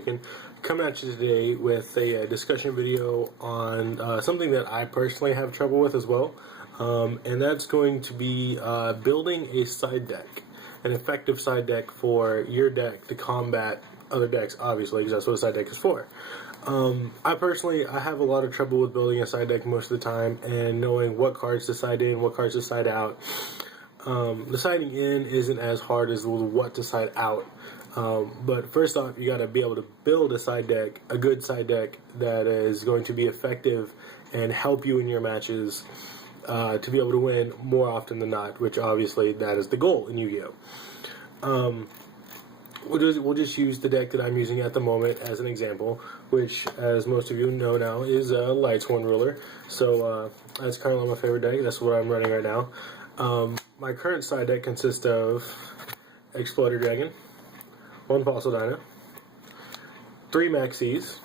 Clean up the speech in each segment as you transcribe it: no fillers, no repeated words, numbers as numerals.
Awaken, coming at you today with a discussion video on something that I personally have trouble with as well, and that's going to be building a side deck, an effective side deck for your deck to combat other decks, obviously, because that's what a side deck is for. I have a lot of trouble with building a side deck most of the time and knowing what cards to side in, what cards to side out. The siding in isn't as hard as what to side out. But first off, you got to be able to build a side deck, a good side deck that is going to be effective and help you in your matches to be able to win more often than not, which obviously that is the goal in Yu-Gi-Oh! We'll just use the deck that I'm using at the moment as an example, which, as most of you know now, is Lightsworn Ruler. So that's currently my favorite deck. That's what I'm running right now. My current side deck consists of Exploder Dragon, 1 Fossil Dyna, 3 Maxis,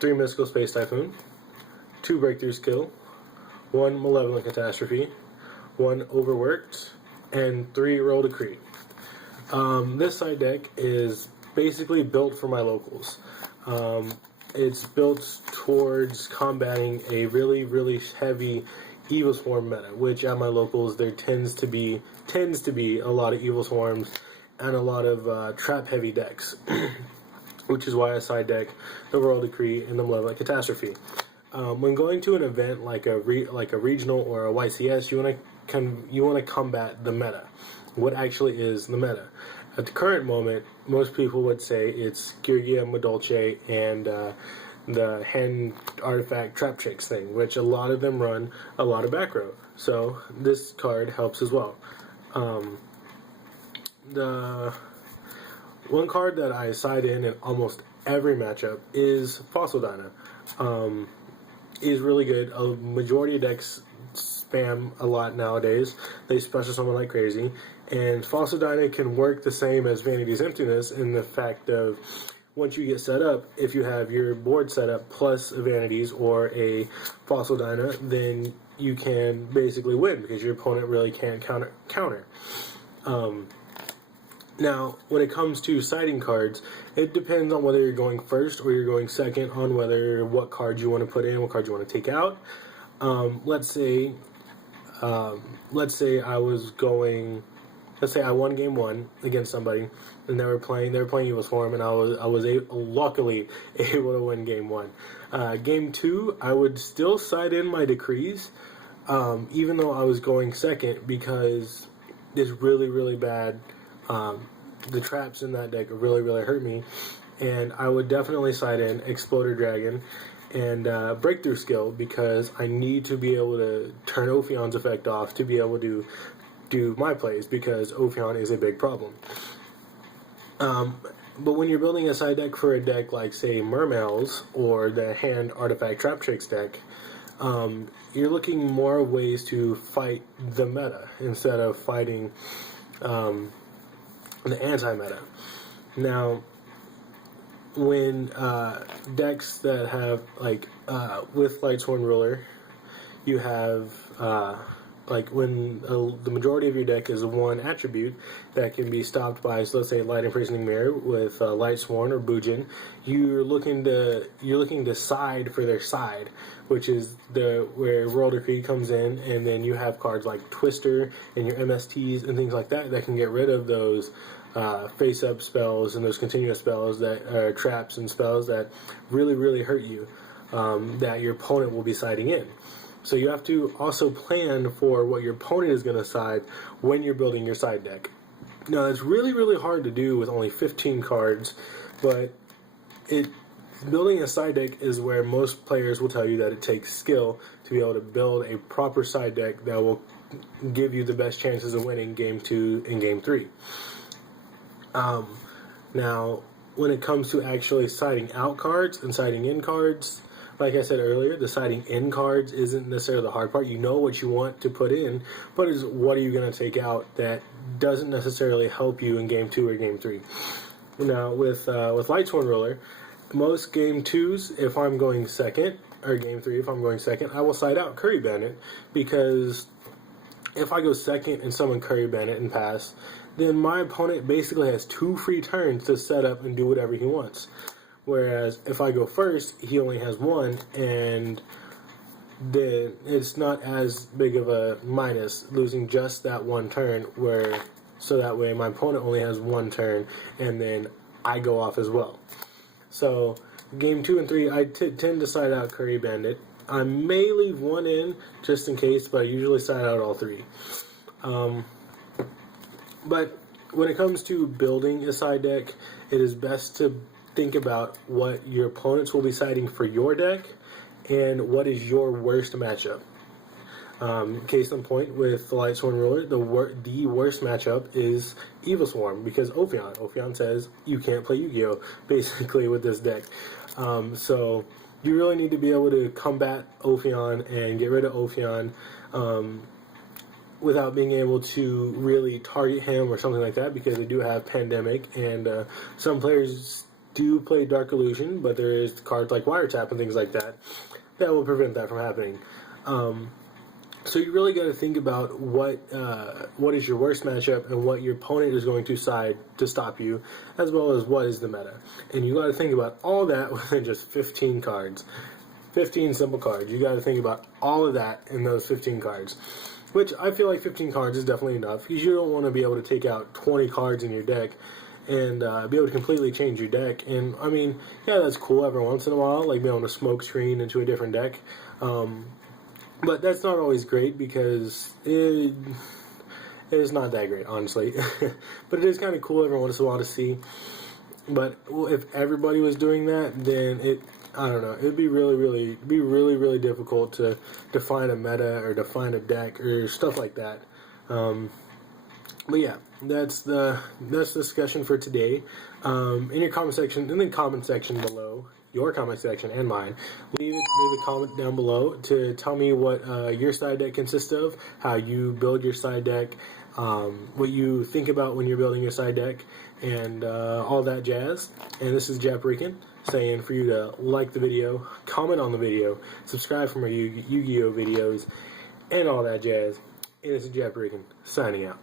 3 Mystical Space Typhoon, 2 Breakthrough Skill, 1 Malevolent Catastrophe, 1 Overworked, and 3 Roll Decree. This side deck is basically built for my locals. It's built towards combating a really, really heavy Evil Swarm meta, which at my locals there tends to be a lot of Evil Swarms and a lot of trap heavy decks, which is why I side deck the Royal Decree and the Malevolent Catastrophe. When going to an event like a regional or a YCS, you want to combat the meta. What actually is the meta? At the current moment, most people would say it's Ghirgia, Madolche, and the Hand Artifact Trap Tricks thing, which a lot of them run a lot of back row. So this card helps as well. The one card that I side in almost every matchup is Fossil Dyna. Is really good. A majority of decks spam a lot nowadays. They special summon like crazy. And Fossil Dyna can work the same as Vanity's Emptiness in the fact of once you get set up, if you have your board set up plus a Vanities or a Fossil Dyna, then you can basically win because your opponent really can't counter. Now, when it comes to siding cards, it depends on whether you're going first or you're going second on what cards you want to put in, what cards you want to take out. Let's say I won game 1 against somebody, and they were playing Evil Swarm, and I was luckily able to win game 1. Game 2, I would still side in my decrees, even though I was going second, because it's really, really bad. The traps in that deck really, really hurt me, and I would definitely side in Exploder Dragon and Breakthrough Skill because I need to be able to turn Ophion's effect off to be able to do my plays because Ophion is a big problem. But when you're building a side deck for a deck like, say, Mermails or the Hand Artifact Trap Tricks deck, you're looking more ways to fight the meta instead of fighting the anti-meta. Now, when decks that have, with Lightsworn Ruler, you have, when the majority of your deck is one attribute that can be stopped by, so let's say, Light Imprisoning Mirror with Lightsworn or Bujin, you're looking to side for their side, which is where Royal Decree comes in, and then you have cards like Twister and your MSTs and things like that can get rid of those face-up spells and those continuous spells that are traps and spells that really, really hurt you, that your opponent will be siding in. So you have to also plan for what your opponent is going to side when you're building your side deck. Now, it's really, really hard to do with only 15 cards, but building a side deck is where most players will tell you that it takes skill to be able to build a proper side deck that will give you the best chances of winning Game 2 and Game 3. Now, when it comes to actually siding out cards and siding in cards, like I said earlier, the siding in cards isn't necessarily the hard part. You know what you want to put in, but it's what are you going to take out that doesn't necessarily help you in Game 2 or Game 3. Now, with Lightsworn Ruler, most Game 2s, if I'm going second, or Game 3, if I'm going second, I will side out Curry Bandit because if I go second and someone Curry Bandit and pass, then my opponent basically has 2 free turns to set up and do whatever he wants. Whereas if I go first, he only has 1, and then it's not as big of a minus losing just that 1 turn, so that way my opponent only has 1 turn, and then I go off as well. So game 2 and 3, I tend to side out Curry Bandit. I may leave 1 in just in case, but I usually side out all 3. But when it comes to building a side deck, it is best to think about what your opponents will be siding for your deck and what is your worst matchup. Case in point with the Lightsworn Ruler, the worst matchup is Evil Swarm because Ophion. Ophion says you can't play Yu-Gi-Oh! Basically with this deck. So you really need to be able to combat Ophion and get rid of Ophion without being able to really target him or something like that, because they do have Pandemic, and some players do play Dark Illusion, but there is cards like Wiretap and things like that that will prevent that from happening. So you really got to think about what is your worst matchup and what your opponent is going to side to stop you, as well as what is the meta. And you got to think about all that within just 15 cards. 15 simple cards. You got to think about all of that in those 15 cards. Which I feel like 15 cards is definitely enough, because you don't want to be able to take out 20 cards in your deck and be able to completely change your deck. And I mean, yeah, that's cool every once in a while, like being able to smoke screen into a different deck. But that's not always great, because it is not that great, honestly. But it is kind of cool every once in a while to see. But if everybody was doing that, then I don't know, it'd be really difficult to define a meta or define a deck or stuff like that. But yeah, that's the discussion for today. In your comment section, in the comment section below, your comment section and mine, leave a comment down below to tell me what your side deck consists of, how you build your side deck, what you think about when you're building your side deck, and all that jazz. And this is Japrican saying for you to like the video, comment on the video, subscribe for more Yu-Gi-Oh videos, and all that jazz. And this is Japrican signing out.